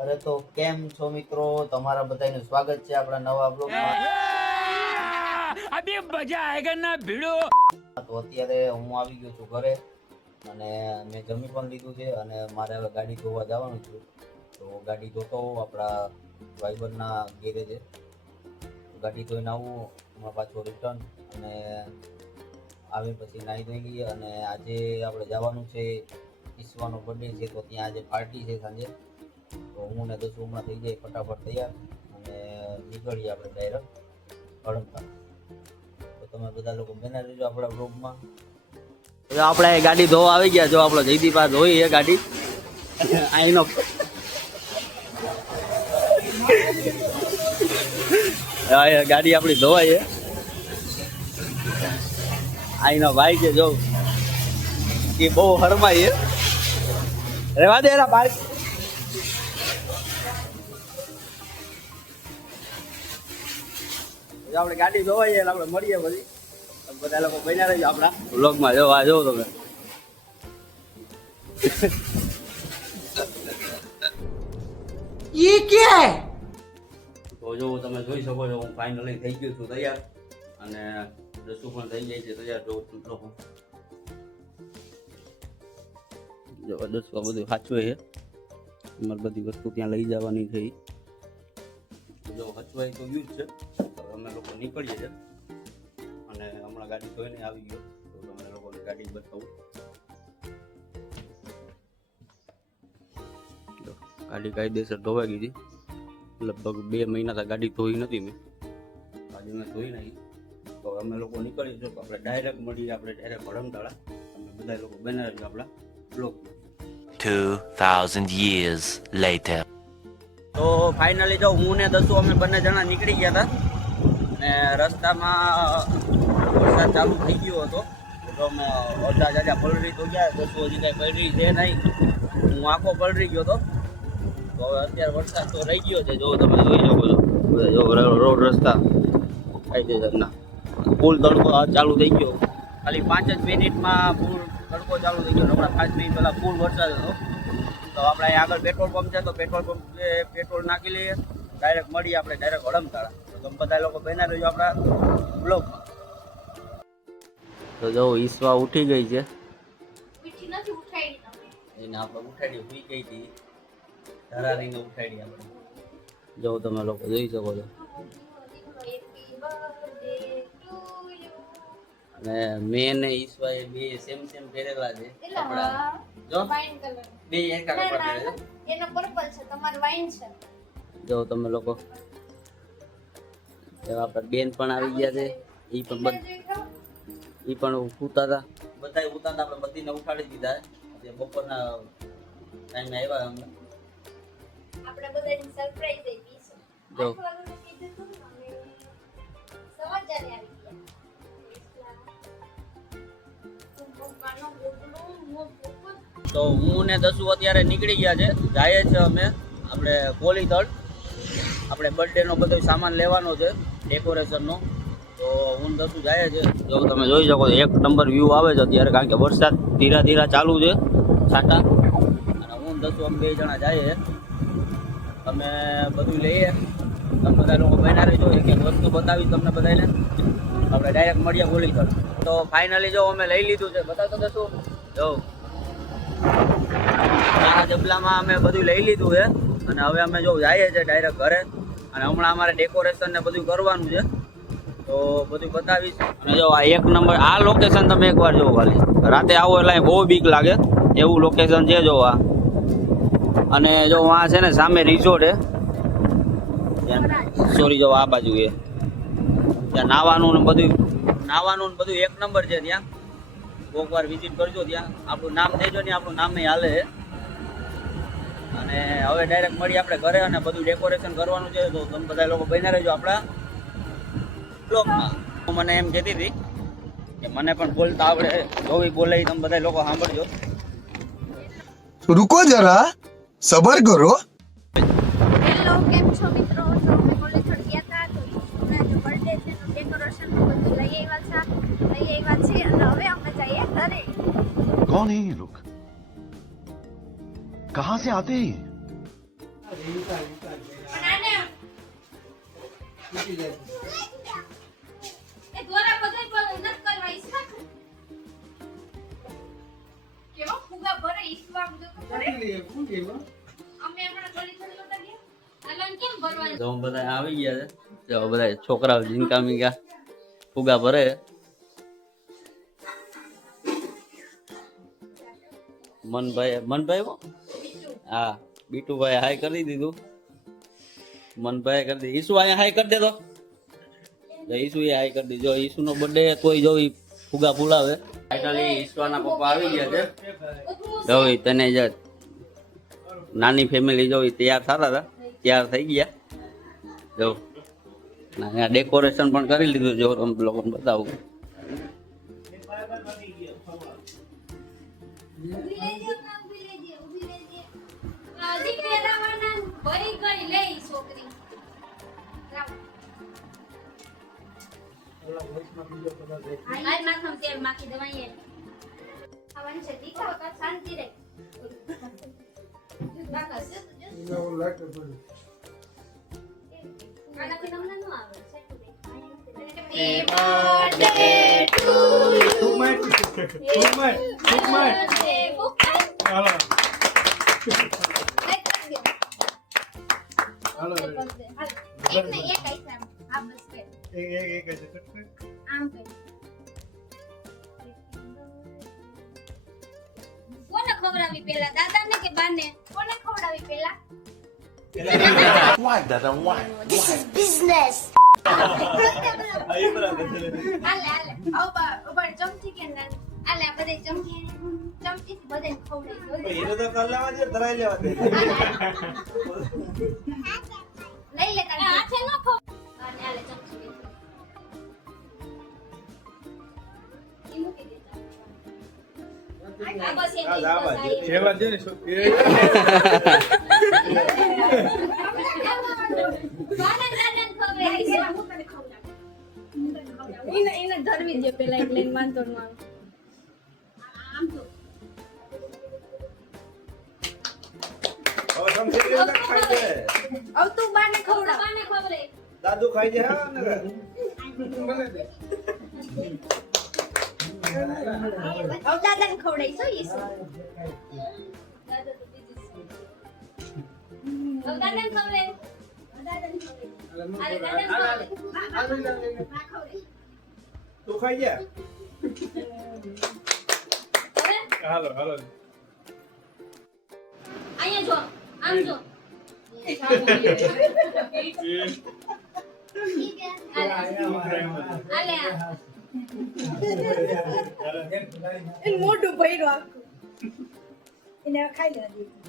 અરે તો કેમ છો મિત્રો, તમારા બધાનું સ્વાગત છે આપણા નવા બ્લોગમાં। અભી મજા આયેગા ના ભીડો। તો અત્યારે હું આવી ગયો છું ઘરે અને મેં જમી પણ લીધું છે અને મારે હવે ગાડી ધોવા જવાનું છે। તો ગાડી ધોતો આપણા ભાઈબંધના ગેરેજે ગાડી ધોઈને આવું, એમાં પાછો રિટર્ન અને આવી પછી નાહી ધોઈ લઈએ અને આજે આપણે જવાનું છે ઈશ્વાનો બર્થડે છે, તો ત્યાં આજે પાર્ટી છે સાંજે। તો હું ને દસું હમણાં થઈ જાય ફટાફટ તૈયાર અને નીકળીએ આપણે ડાયરેક્ટ હડમતા। તો તમે બધા લોકો બના રહેજો આપણા બ્લોગમાં। તો આપણે ગાડી ધોવા આવી ગયા, જો આપણો જયદીપ આ ધોઈ છે ગાડી આઈનો ગાડી આપણી ધોવાય છે, આઈનો ભાઈ છે જો એ બહુ હરમાય છે, રેવા દે એના ભાઈ। આપણે ગાડી ધોવાય એટલે આપણે મળીએ પછી બધા લોકો બન્યા રહેજો આપણા વ્લોગમાં। જો આ જોવો તમે ये क्या है? તો જો તમે જોઈ શકો છો હું ફાઇનલી થઈ ગયો છું તૈયાર અને દસુ પણ થઈ જાય છે તૈયાર। જો લોકો જો દસુ બધું સાચવે છે, અમારે બધી વસ્તુ ત્યાં લઈ જવાની છે, જો હચવાય તો યુઝ છે। અમે લોકો નીકળીએ છીએ અને હમણાં ગાડી ધોઈને આવી ગયો, તો તમને લોકોને ગાડી બતાવું। ગાડી કાયદેસર ધોવાઈ ગઈ હતી, લગભગ 2 મહિના ગાડી ધોઈ નથી મેં, આજે મેં ધોઈ નાખી। તો અમે લોકો નીકળીશું, તો આપણે ડાયરેક્ટ મળીએ, આપણે ડાયરેક્ટ હડમતાળા। અમે બધા લોકો બનાવીશું આપણા બ્લોગ। 2000 years later. તો ફાઇનલી જો હું ને દસુ અમે બંને જણા નીકળી ગયા હતા અને રસ્તામાં વરસાદ ચાલુ થઈ ગયો હતો, તો અમે અડધા જાજા પલળી તો ગયા, દસુ હજી કાંઈ પલળી છે નહીં, હું આખો પલળી ગયો હતો। તો હવે અત્યારે વરસાદ તો રહી ગયો છે, જો તમે જોઈ શકો છો જો રોડ રસ્તા કાયદેસરના, પુલ તડકો ચાલુ થઈ ગયો, ખાલી 5 જ મિનિટમાં પુલ તડકો ચાલુ થઈ ગયો। હમણાં 5 મિનિટ પહેલાં ફૂલ વરસાદ હતો। તો આપણે અહીં આગળ પેટ્રોલ પંપ છે, તો પેટ્રોલ પંપે પેટ્રોલ નાખી લઈએ, ડાયરેક્ટ મળીએ આપણે ડાયરેક્ટ હડમતાળા। તો તમે બધા લોકો બન્યા રહેજો આપણા બ્લોગમાં। તો જો ઈશ્વા ઉઠી ગઈ છે, એને આપણે ઉઠાડી સુઈ ગઈ હતી, ધરારીને ઉઠાડી આપણે, જો તમે લોકો જોઈ શકો છો। અને મેં ને ઈશ્વા એ બે સેમ પહેરેલા છે કપડા, જો બે એકા કપડા પહેરે છે, એનો પર્પલ છે, તમારો વાઇન છે। જો તમે લોકો આપણા બેન પણ આવી ગયા છે, ઈ પણ ઉતા હતા, બધા ઉતા હતા, આપણે બધીને ઉઠાડી દીધા છે। બપોરના ટાઈમે આવ્યા અમે, આપણે બધાની સરપ્રાઈઝ આપી છે। જો સમાચારે આવી ગયા। તો હું ને દસુ અત્યારે નીકળી ગયા છે, જાય છે અમે આપણે કોલીતળ, આપણે બર્થડેનો બધો સામાન લેવાનો છે ડેકોરેશનનો। તો હું દસુ જાય છે, જો તમે જોઈ શકો છો 1 નંબર વ્યૂ આવે છે અત્યારે, કારણ કે વરસાદ ધીરા ધીરા ચાલુ છે છાંટા, અને હું દસુ અમે 2 જણા જાય છે। તમે બધું લઈએ, તમે બધા લોકો બન્યા રહેજો, એક એક વસ્તુ બતાવીશ તમને બધાને, આપણે ડાયરેક્ટ મળીએ કોલીતળ। તો ફાઇનલી જો અમે લઈ લીધું છે, બતાવતો દસુ જો આ ડબલામાં અમે બધું લઈ લીધું છે અને હવે અમે જો જઈએ છીએ ડાયરેક્ટ ઘરે, અને હમણાં અમારે ડેકોરેશન ને બધું કરવાનું છે, તો બધું બતાવીશ। અને જો આ 1 નંબર આ લોકેશન તમે એકવાર જોવો, ખાલી રાતે આવો એટલે બહુ બીક લાગે એવું લોકેશન છે જો આ। અને જો આ છે ને સામે રિઝોર્ટ છે, સોરી જો આ બાજુ છે, ત્યાં નાવાનું ને બધું 1 નંબર છે। ત્યાં કોઈક વાર વિઝિટ કરજો, ત્યાં આપણું નામ દેજો ને, આપણું નામ નહીં હાલે। અને હવે ડાયરેક્ટ મળીએ આપણે ઘરે, અને બધું ડેકોરેશન કરવાનું છે, તો તમે બધા લોકો બન્યા રહેજો આપણા બ્લોગમાં। મને એમ કહેતી હતી કે મને પણ બોલતા આવડે, જો બી બોલે તમે બધા લોકો સાંભળજો। रुको जरा सबर करो। હેલો, કેમ છો મિત્રો? તો અમે કોલેજ ગયા હતા, તો ઈશુના જે બર્થડે છે એનું ડેકોરેશન બધું લઈ આવ્યા છે અને હવે અમે જઈએ ઘરે। कौन है ये लोग, कहाँ से आते हैं? પણ આને એ દ્વારા બધાય પણ નત કરવા ઈચ્છા કેવો ફુગા ભરે ઈચ્છવા બધું તો ભરે અમે હમણાં થોડી લોટા ગયા આલન કેમ ભરવાનું તો બધા આવી ગયા છે તો બધા છોકરાઓ જીનકા મીકા ફુગા ભરે મનભાઈ હો? હા બીટુભાઈ હાય કરી દીધું મનભાઈ કરી દીધું ઈસુ અહીંયા હાય કરી દેતો તો ઈસુ એ હાય કરી દીધો ઈસુ નો બર્થડે તોય જો ઈ ફુગા ફુલાવે ફાઇનલી ઈસવાના પપ્પા આવી ગયા છે જો ઈ તને જ નાની ફેમિલી જો ઈ તૈયાર થતા હતા તૈયાર થઈ ગયા જો અહીંયા ડેકોરેશન પણ કરી લીધું જો તમે લોકોને બતાવું હજી પહેરાવાના ભરી ગઈ લઈ છોકરી હાલ માથામાં તેલ માખી દવાઈએ આવવાનું છે દીકરો કા શાંતિ રે બાકા છે આનાથી તમને ન આવે Happy birthday to you. કોને ખવડાવી પેલા દાદાને કે બાને કોને ખવડાવી પેલા Why, Dada? Why? This is business. હાલે આવ બા ચમચી કે ના આલે આ બધે ચમચી થી બધે ખવડાવી એને તો કર લેવા દે ધરાઈ લેવા દે લઈ લે કાઢ હાથે ન ખવ અને આલે ચમચી ઈ મૂકી દેતા આ બસ એ સેવા દે ને એને ધરવી દે પેલા એટલે વાંધો ન આવે આમ તો હવે સમજી લે ને ખાઈ દે હવે તું બાને ખવડાવ દાદુ ખાઈ જાય હા ને હવે દાદાને ખવડાઈશો ઈસુ હવે દાદાને ખવડાય તું ખાઈ જા હાલો હાલો અહીંયા જો આમ જો મોટું ભર્યું આખું એને ખાઈ લેવા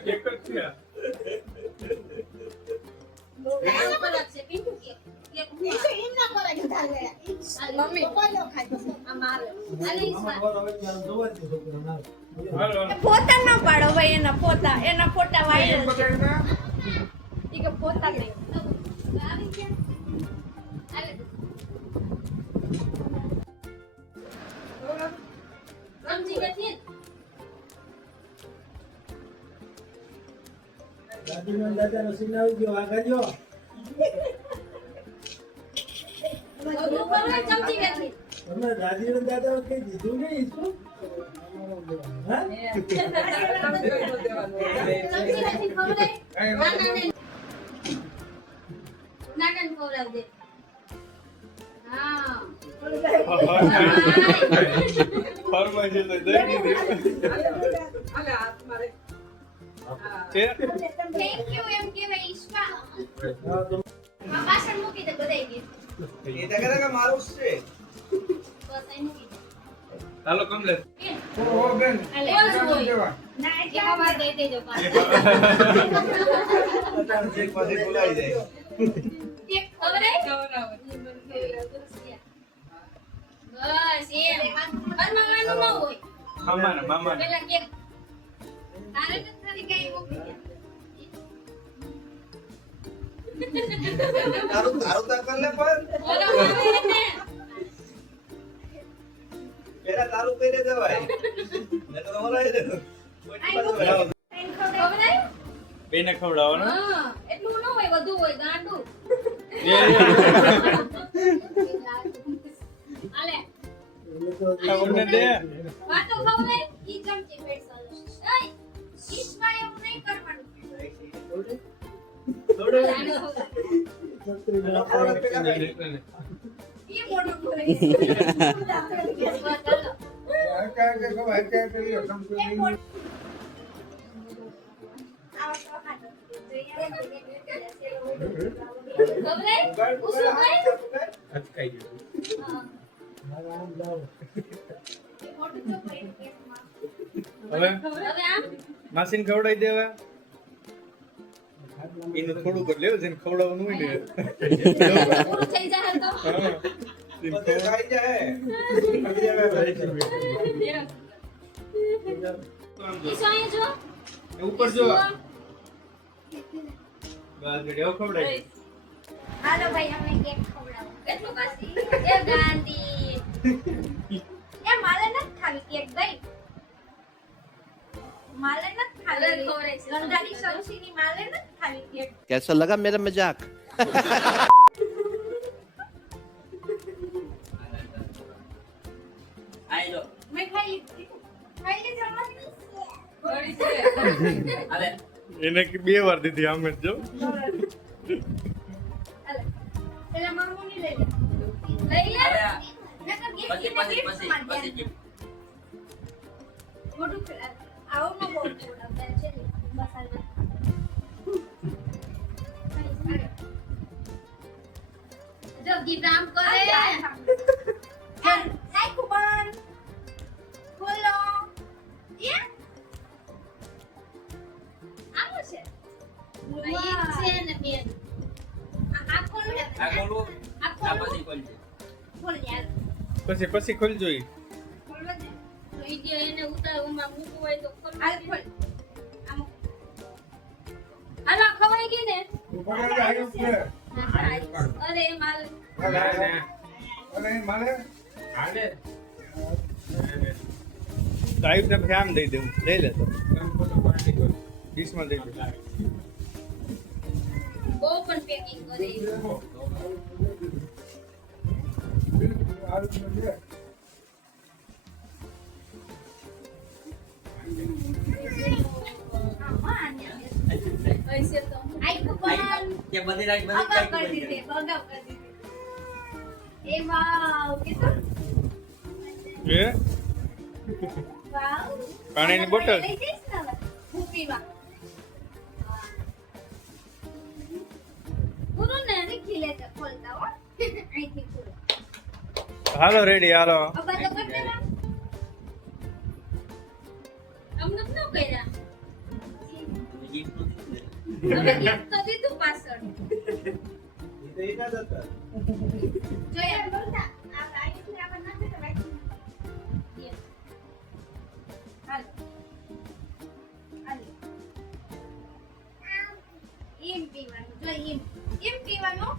કેક કર છે મમ્મી પોતા ના પાડો ભાઈ એના ફોટા વાયરલ છે ઈ કે પોતા નહીં દાદાનો સીન આવી ગયો આ ગાજો તમે દાદીનો દાદા કઈ દીધું નહીં શું હા નાટન ખવડાવ દે હા ફરમાઈ છે દઈ દીધી થેન્ક યુ એમ કેવાય ઈશ્વા આ વાસણ મૂકી દે બધાય ગઈ એ તો કે મારું છે બસ અહીં મૂકી દે હાલો કમ લે ઓ બેન આલે ના એટલે હવા દે દેજો પાછો એક પાસે બોલાઈ જાય એક ખવડાય બસ એમ ફરમાવાનું ન હોય મામા પેલા કેક તારે તો ખાલી કઈ મૂકી દે તારું તારું તા કર લે પણ ઓલા મારે ને પેલા તારું પહેરે દેવાય ને તો મરાઈ દે ખવડાય? બેને ખવડાવવાનું હા, એટલું ન હોય, વધુ હોય ગાંડું. હાલે, ખાવને દે વાતો ખવડાય, ઈ ચમચી ફેરસાલો. એય, ઈશમાં એવું નહીં કરવાનું. ઈ મોઢું ખોલે. એ મોઢું. ખવડાય? ઉસુમ હોય? અચકાઈ ગયું હા. એ મોઢું ચોપડી પેટમાં. હવે હવે આમ માસીને ખવડાવી દેવા એનું થોડુંક જ લેવું છે ને ખવડાવવાનું હોય ને પૂરું થઈ જાય તો હા. બધે ખાઈ જાય ઈશો અહીં જો. ઉપર જો બસ રેડિયો ખવડાવી હાલો ભાઈ અમે કેક ખવડાવો કેટલું કાશી? એ ગાંધી એ મારે નથી ખાવી કેક ગઈ મારે નથી ખાવી અરે ખવડાય છે. ગંધારી સબ્જીની મારે નથી ખાવી કેક कैसा लगा मेरा मजाक આઈ જો મેં ખાઈ લીધી ખાઈ લીધી અમારી ઘડી છે. હાલે એને કે 2 વાર દીધી આમે જ જો હાલે પેલા મામુની લઈ લે લઈ લે. હાલે નકર પછી gift પછી gift પછી માં પછી ધ્યાન. gift. મોઢું આવો ન બોલ બોલાવતા છે ને મસાલા જો ગીત આમ કરે. નાખું બંધ ખોલો એ આવું છે આ એક છે ને બે. આ ખોલ ને આ ખોલવું આ આ ખોલ પછી ખોલજે ખોલ યાર પછી ખોલજો ઈ ખોલવા દે તો ઈ જે એને ઉતારમાં મૂકવું હોય તો ખોલવું હાલ પડે. ખોલ આમ હાલો, ખવાઈ ગઈ ને? હા, અરે માલ સાહેબ ને ફેમ દઈ દેવું લઈ લે તો ડીશમાં દઈ દે બહુ પણ પેકિંગ કરે. હશે તો. આખું બંધ કે બધી રાત બધી અગાઉ કાંઈ કરી ખોલી દીધે અગાઉ કરી દીધે એ વાવ કેટલું એ વાવ પાણીની બોટલ લઈ જઈશ ને હવે હું પીવા પૂરું ને? શીખી લેતે ખોલતા હો અહીંથી ખોલો હાલો રેડી હાલો અબા તો કર દેવા અમને તો ન કર્યા. gift નથી દીધું. અમે gift તો દીધું પાછળ. જોઈએ બોલતા આ અહીંથી આપણે નથી તો બાકી હાલ હાલ એમ પીવાનું જો એમ પીવાનું